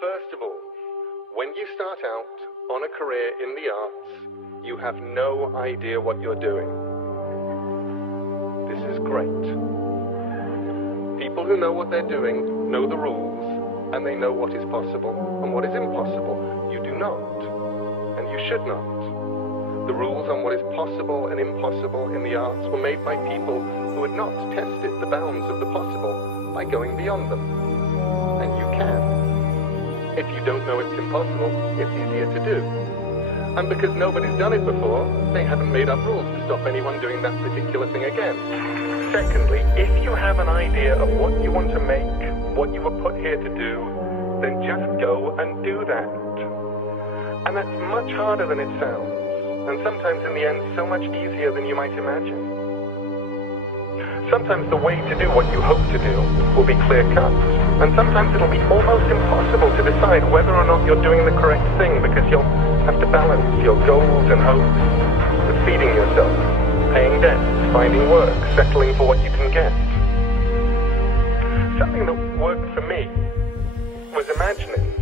First of all, when you start out on a career in the arts, you have no idea what you're doing. This is great. People who know what they're doing know the rules, and they know what is possible and what is impossible. You do not, and you should not. The rules on what is possible and impossible in the arts were made by people who had not tested the bounds of the possible by going beyond them. And you can. If you don't know it's impossible, it's easier to do. And because nobody's done it before, they haven't made up rules to stop anyone doing that particular thing again. Secondly, if you have an idea of what you want to make, what you were put here to do, then just go and do that. And that's much harder than it sounds, and sometimes in the end so much easier than you might imagine. Sometimes the way to do what you hope to do will be clear-cut, and sometimes it'll be almost impossible to decide whether or not you're doing the correct thing because you'll have to balance your goals and hopes with feeding yourself, paying debts, finding work, settling for what you can get. Something that worked for me was imagining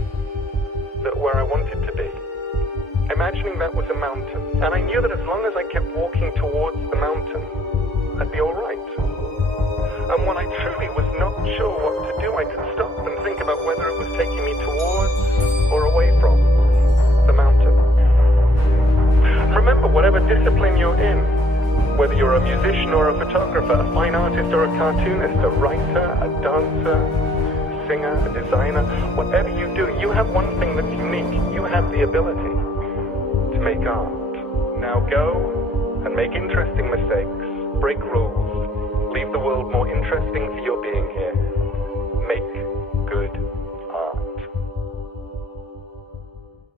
that where I wanted to be. Imagining that was a mountain, and I knew that as long as I kept walking towards the mountain, I'd be all right. And when I truly was not sure what to do, I could stop and think about whether it was taking me towards or away from the mountain. Remember, whatever discipline you're in, whether you're a musician or a photographer, a fine artist or a cartoonist, a writer, a dancer, a singer, a designer, whatever you do, you have one thing that's unique. You have the ability to make art. Now go and make interesting mistakes, break rules, leave the world more interesting for your being here.